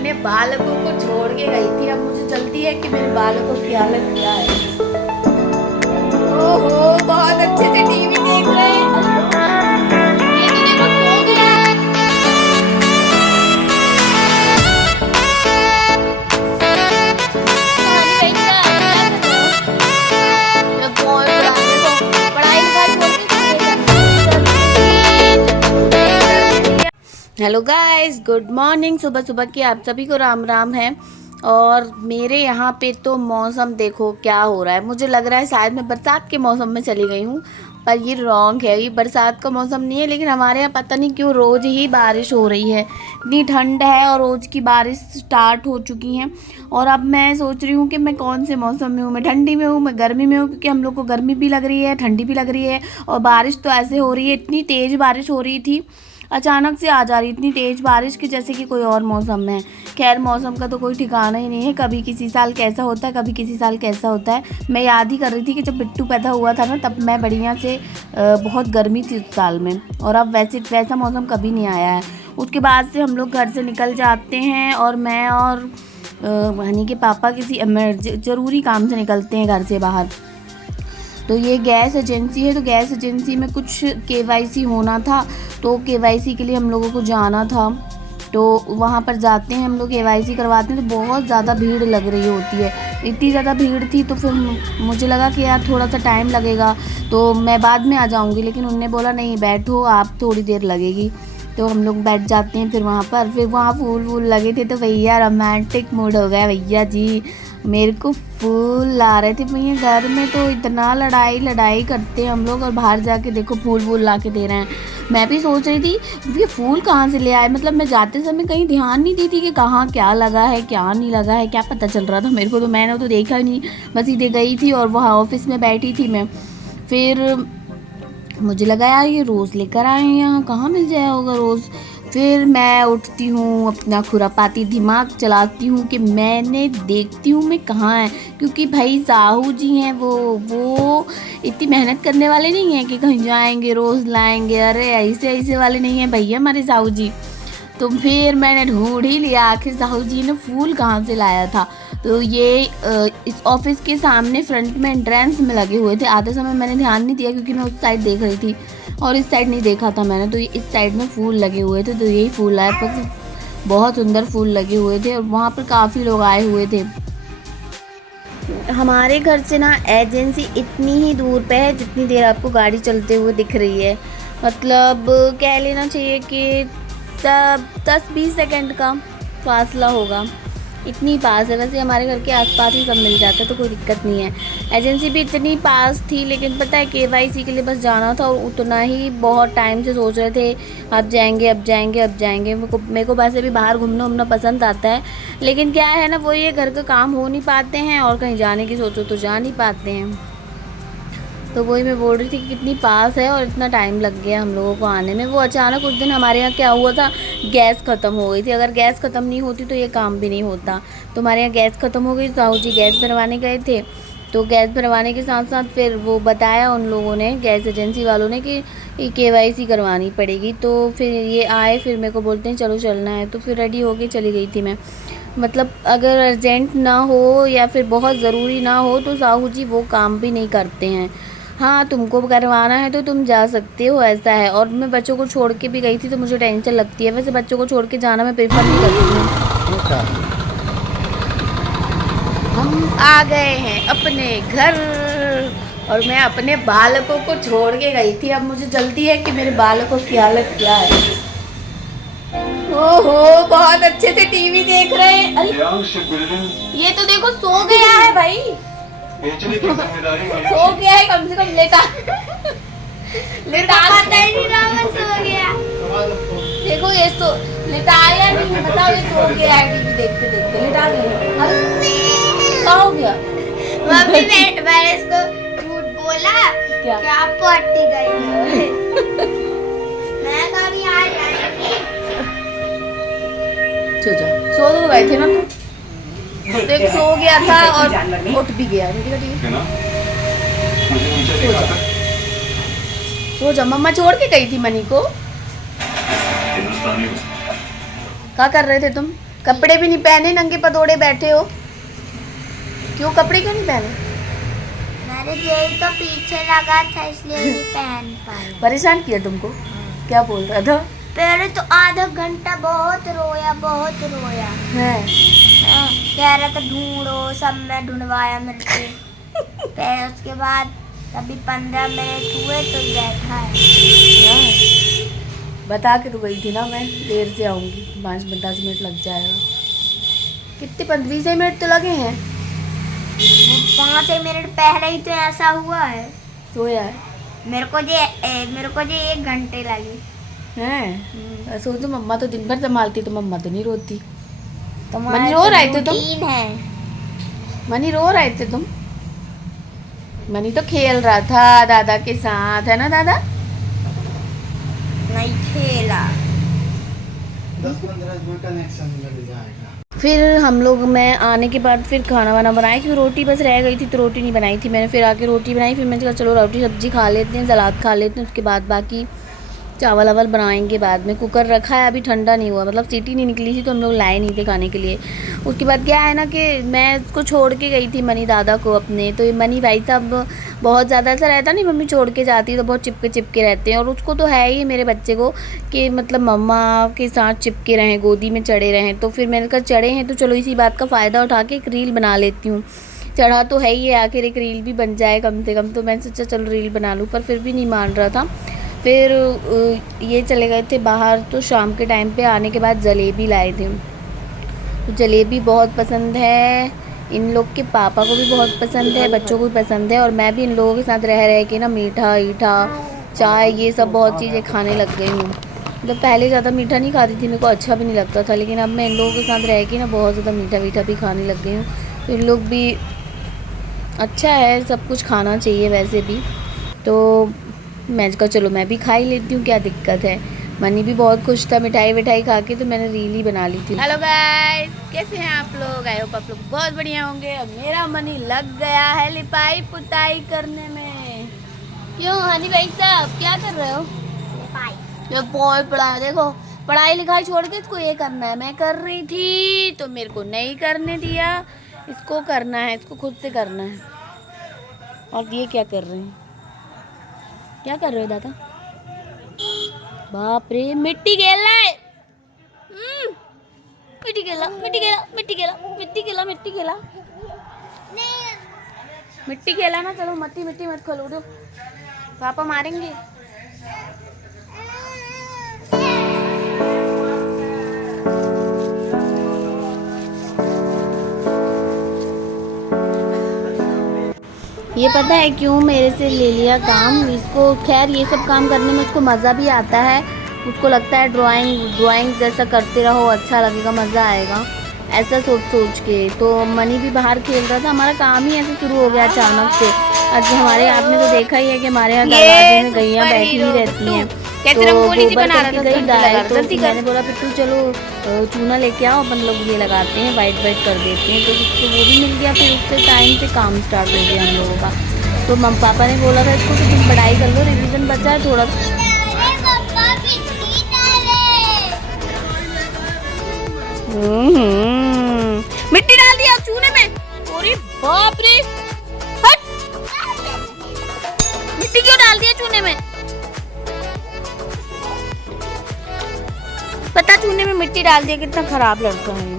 अपने बालकों को छोड़ के गई थी। अब मुझे जल्दी है कि मेरे बालकों की हालत क्या है। ओहो, बहुत अच्छे से टीवी देख रहे हैं। ये तो देखो सो गया है। Hello guys, good morning. सुबह सुबह की आप सभी को राम राम है। और मेरे यहाँ पे तो मौसम देखो क्या हो रहा है। मुझे लग रहा है शायद मैं बरसात के मौसम में चली गई हूँ, पर ये रॉन्ग है। ये बरसात का मौसम नहीं है, लेकिन हमारे यहाँ पता नहीं क्यों रोज़ ही बारिश हो रही है। इतनी ठंड है और रोज़ की बारिश स्टार्ट हो चुकी हैं। और अब मैं सोच रही हूँ कि मैं कौन से मौसम में हूँ, मैं ठंडी में हूँ, मैं गर्मी में हूँ, क्योंकि हम लोग को गर्मी भी लग रही है, ठंडी भी लग रही है। और बारिश तो ऐसे हो रही है, इतनी तेज़ बारिश हो रही थी, अचानक से आ जा रही इतनी तेज़ बारिश की जैसे कि कोई और मौसम है। खैर, मौसम का तो कोई ठिकाना ही नहीं है, कभी किसी साल कैसा होता है, कभी किसी साल कैसा होता है। मैं याद ही कर रही थी कि जब बिट्टू पैदा हुआ था ना, तब मैं बढ़िया से बहुत गर्मी थी उस साल में, और अब वैसा मौसम कभी नहीं आया है। उसके बाद से हम लोग घर से निकल जाते हैं, और मैं और हनी के पापा किसी ज़रूरी काम से निकलते हैं घर से बाहर। तो ये गैस एजेंसी है, तो गैस एजेंसी में कुछ KYC होना था, तो KYC के लिए हम लोगों को जाना था। तो वहाँ पर जाते हैं हम लोग, KYC करवाते हैं, तो बहुत ज़्यादा भीड़ लग रही होती है। इतनी ज़्यादा भीड़ थी तो फिर मुझे लगा कि यार थोड़ा सा टाइम लगेगा, तो मैं बाद में आ जाऊँगी, लेकिन उनने बोला नहीं बैठो आप, थोड़ी देर लगेगी। तो हम लोग बैठ जाते हैं। फिर वहाँ फूल वूल लगे थे, तो भैया रोमांटिक मूड हो गया भैया जी। मेरे को फूल ला रहे थे भैया। घर में तो इतना लड़ाई करते हैं हम लोग, और बाहर जाके देखो फूल वूल ला के दे रहे हैं। मैं भी सोच रही थी ये फूल कहाँ से ले आए, मतलब मैं जाते समय कहीं ध्यान नहीं दी थी कि कहाँ क्या लगा है क्या नहीं लगा है, क्या पता चल रहा था मेरे को। तो मैंने तो देखा ही नहीं, बस सीधे गई थी और वहाँ ऑफिस में बैठी थी मैं। फिर मुझे लगा यार ये रोज़ लेकर आए हैं, यहाँ कहाँ मिल जाएगा होगा रोज़। फिर मैं उठती हूँ, अपना खुरापाती दिमाग चलाती हूँ कि मैंने देखती हूँ मैं कहाँ है, क्योंकि भाई साहू जी हैं वो इतनी मेहनत करने वाले नहीं हैं कि कहीं जाएंगे रोज़ लाएंगे। अरे ऐसे वाले नहीं हैं भैया हमारे साहू जी। तो फिर मैंने ढूंढ ही लिया आखिर साहू जी ने फूल कहाँ से लाया था। तो ये इस ऑफिस के सामने फ्रंट में एंट्रेंस में लगे हुए थे। आधे समय मैंने ध्यान नहीं दिया क्योंकि मैं उस साइड देख रही थी और इस साइड नहीं देखा था मैंने। तो इस साइड में फूल लगे हुए थे, तो यही फूल आए, पर बहुत सुंदर फूल लगे हुए थे और वहाँ पर काफ़ी लोग आए हुए थे। हमारे घर से ना एजेंसी इतनी ही दूर पे है जितनी देर आपको गाड़ी चलते हुए दिख रही है। मतलब कह लेना चाहिए कि 10-20 सेकंड का फासला होगा, इतनी पास है। वैसे हमारे घर के आसपास ही सब मिल जाता है, तो कोई दिक्कत नहीं है। एजेंसी भी इतनी पास थी, लेकिन पता है KYC के लिए बस जाना था, और उतना ही बहुत टाइम से सोच रहे थे अब जाएंगे। मेरे को वैसे भी बाहर घूमना पसंद आता है, लेकिन क्या है ना, वो ये घर का काम हो नहीं पाते हैं, और कहीं जाने की सोचो तो जा नहीं पाते हैं। तो वही मैं बोल रही थी कि कितनी पास है और इतना टाइम लग गया हम लोगों को आने में। वो अचानक उस दिन हमारे यहाँ क्या हुआ था, गैस ख़त्म हो गई थी। अगर गैस ख़त्म नहीं होती तो ये काम भी नहीं होता। तो हमारे यहाँ गैस ख़त्म हो गई, साहू जी गैस भरवाने गए थे। तो गैस भरवाने के साथ साथ फिर वो बताया उन लोगों ने, गैस एजेंसी वालों ने, कि KYC करवानी पड़ेगी। तो फिर ये आए, फिर मेरे को बोलते हैं चलो चलना है, तो फिर रेडी होके चली गई थी मैं। मतलब अगर अर्जेंट ना हो या फिर बहुत ज़रूरी ना हो तो साहू जी वो काम भी नहीं करते हैं। हाँ, तुमको करवाना है तो तुम जा सकते हो, ऐसा है। और मैं बच्चों को छोड़ के भी गई थी, तो मुझे टेंशन लगती है। वैसे बच्चों को छोड़ के जाना मैं प्रेफर नहीं करती हूँ। हम आ गए हैं अपने घर, और मैं अपने बालकों को छोड़ के गई थी। अब मुझे जल्दी है कि मेरे बालकों की हालत क्या है। ओहो, बहुत अच्छे से टीवी देख रहे हैं। अरे ये तो देखो सो गया है भाई, सो गया है, कम से कम लेटा पता ही नहीं रहा मैं सो गया। देखो ये सो लेटाया नहीं है, बताओ ये सो गया है टीवी देखते देखते, लेटा गया। क्या हो गया मम्मी? मैंने इसको झूठ बोला क्या पट्टी गई मैं कभी आ जाएगी। सो तो गए थे ना तुम, तो एक सो गया था और उठ भी गया। सो जा, मम्मा छोड़ के गई थी मनी को। क्या कर रहे थे तुम? कपड़े भी नहीं पहने, नंगे पदोड़े बैठे हो। क्यों कपड़े क्यों नहीं पहने? मेरे जेल तो पीछे लगा था इसलिए नहीं पहन पाया। परेशान किया तुमको? क्या बोल रहा था? पहले तो आधा घंटा बहुत रोया है। कह रहा था ढूंढो, सब मैं ढूंढवाया मेरे से। फिर उसके बाद अभी 15 मिनट हुए तो बैठा है। बता के तो गई थी ना मैं देर से आऊँगी, 5-10 मिनट लग जाएगा। कितने 20 मिनट तो लगे हैं। 5 मिनट पहले ही तो ऐसा हुआ है। तो यार मेरे को जो 1 घंटे लगे हैं। सोचो मम्मा तो दिन भर संभालती, तो मम्मा तो नहीं रोती। तुम्हारा मनी रो रहे थे तुम? रूटीन है। मनी रो रहे थे तुम? मनी तो खेल रहा था दादा के साथ, है ना दादा? नहीं खेला। 10-15 मिनट कनेक्शन मिल जाएगा। फिर हम लोग, मैं आने के बाद फिर खाना वाना बनाया, क्योंकि रोटी बस रह गई थी तो रोटी नहीं बनाई थी मैंने। फिर आके रोटी बनाई, फिर मैंने कहा चलो रोटी सब्जी खा लेते हैं, सलाद खा लेते हैं, उसके बाद बाकी चावल वावल बनाएंगे बाद में। कुकर रखा है, अभी ठंडा नहीं हुआ, मतलब सीटी नहीं निकली थी तो हम लोग लाए नहीं थे खाने के लिए। उसके बाद क्या है ना कि मैं उसको छोड़ के गई थी मनी दादा को अपने, तो ये मनी भाई साहब बहुत ज़्यादा ऐसा रहता नहीं, मम्मी छोड़ के जाती है तो बहुत चिपके रहते हैं। और उसको तो है ही मेरे बच्चे को कि मतलब मम्मा के साथ चिपके रहें, गोदी में चढ़े रहें। तो फिर मैंने कहा चढ़े हैं तो चलो इसी बात का फ़ायदा उठा के एक रील बना लेती हूँ। चढ़ा तो है ही है, आखिर एक रील भी बन जाए कम से कम, तो मैंने सोचा चलो रील बना लूँ, पर फिर भी नहीं मान रहा था। फिर ये चले गए थे बाहर, तो शाम के टाइम पे आने के बाद जलेबी लाए थे। तो जलेबी बहुत पसंद है, इन लोग के पापा को भी बहुत पसंद है, बच्चों को भी पसंद है। और मैं भी इन लोगों के साथ रह के ना मीठा ईठा चाय ये सब बहुत चीज़ें खाने लग गई हूँ। मतलब पहले ज़्यादा मीठा नहीं खाती थी, मेरे को अच्छा भी नहीं लगता था, लेकिन अब मैं इन लोगों के साथ रह के ना बहुत ज़्यादा मीठा वीठा भी खाने लग गई हूँ। तो इन लोग भी अच्छा है, सब कुछ खाना चाहिए वैसे भी। तो मैं कहा चलो मैं भी खा ही लेती हूँ, क्या दिक्कत है। मनी भी बहुत खुश था मिठाई विठाई खा के, तो मैंने रील ही बना ली थी। हेलो गाइस, कैसे हैं आप लोग? आई होप आप लोग बहुत बढ़िया होंगे। और मेरा मनी लग गया है लिपाई पुताई करने में। क्यों हनी भाई साहब क्या कर रहे हो? ये बहुत पढ़ा है, देखो पढ़ाई लिखाई छोड़ के इसको ये करना है। मैं कर रही थी तो मेरे को नहीं करने दिया, इसको करना है, इसको खुद से करना है। और ये क्या कर रहे हैं? क्या कर रहे हो दादा? बाप रे, मिट्टी खेल रहा है। मिट्टी खेला मिट्टी खेला मिट्टी खेला मिट्टी खेला मिट्टी खेला मिट्टी खेला ना। चलो मट्टी मिट्टी मत खोलो, उठो, पापा मारेंगे। ये पता है क्यों मेरे से ले लिया काम? इसको खैर ये सब काम करने में उसको मज़ा भी आता है, उसको लगता है ड्राइंग जैसा करते रहो अच्छा लगेगा, मज़ा आएगा, ऐसा सोच के। तो मनी भी बाहर खेल रहा था, हमारा काम ही ऐसे शुरू हो गया अचानक से। आज हमारे आपने तो देखा ही है कि हमारे यहाँ दरवाजे में गैया बैठी ही रहती हैं, तो गोबर करके गई गाय, तो मैंने बोला पिट्टू चलो चूना लेके आओ, अपन लोग ये लगाते हैं, वाइट कर देते हैं। तो उसको वो भी मिल गया, फिर उससे टाइम से काम स्टार्ट हो गया हम लोगों का। तो मम्मी पापा ने बोला था इसको कि तुम पढ़ाई कर लो, रिविज़न बचा है थोड़ा। मिट्टी डाल दिया चूने में, अरे बाप रे, हट, मिट्टी क्यों डाल दिया चूने में? पता चूने में मिट्टी डाल दिया, कितना खराब लड़का है।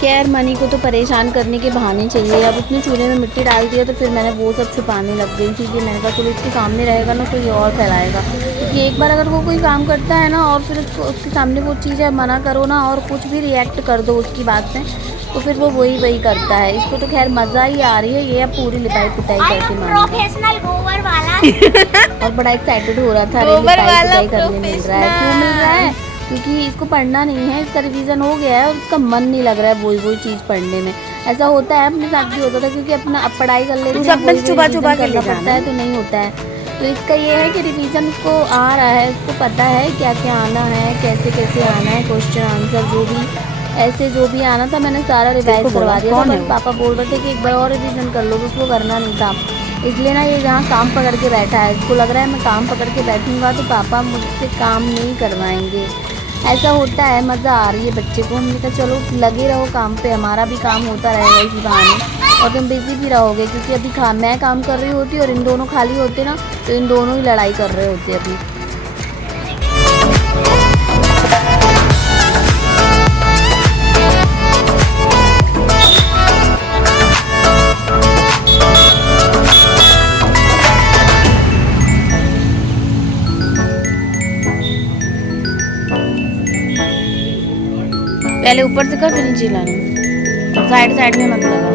खैर मनी को तो परेशान करने के बहाने चाहिए। अब उसने चूल्हे में मिट्टी डाल दिया तो फिर मैंने वो सब छुपाने लग गई थी कि मैंने कहा चलो इसके सामने रहेगा ना तो ये और फैलाएगा। क्योंकि एक बार अगर वो कोई काम करता है ना और फिर उसके सामने वो चीज़ है मना करो ना और कुछ भी रिएक्ट कर दो उसकी बात में, तो फिर वो वही करता है। इसको तो खैर मज़ा ही आ रही है, ये अब पूरी लिपाई पुताई करके प्रोफेशनल गोबर वाला और बड़ा एक्साइटेड हो रहा था, लिपाई पुताई करने मिल रहा है। क्यों मिल रहा है? क्योंकि इसको पढ़ना नहीं है, इसका रिवीजन हो गया है और उसका मन नहीं लग रहा है वही चीज़ पढ़ने में। ऐसा होता है, अपने साथ भी होता था, क्योंकि अपना अब पढ़ाई कर लेते हैं छुपा करना पड़ता है तो नहीं होता है। तो इसका ये है कि रिवीजन उसको आ रहा है, उसको पता है क्या क्या आना है, कैसे कैसे आना है, क्वेश्चन आंसर जो भी ऐसे जो भी आना था मैंने सारा रिवाइज करवा दिया था। बस पापा बोल रहे थे कि एक बार और रिवीजन कर लो, तो उसको करना नहीं था। इसलिए ना ये यहाँ काम पकड़ के बैठा है। इसको लग रहा है मैं काम पकड़ के बैठूंगा तो पापा मुझसे काम नहीं करवाएंगे। ऐसा होता है, मज़ा आ रही है बच्चे को। हमने कहा चलो लगे रहो काम पे, हमारा भी काम होता रहेगा इसी बहाने और तुम बिजी भी रहोगे, क्योंकि अभी मैं काम कर रही होती और इन दोनों खाली होते ना तो इन दोनों ही लड़ाई कर रहे होते अभी। पहले ऊपर से कर फिर नीचे लाना, साइड साइड में मत लगा।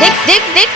देख देख देख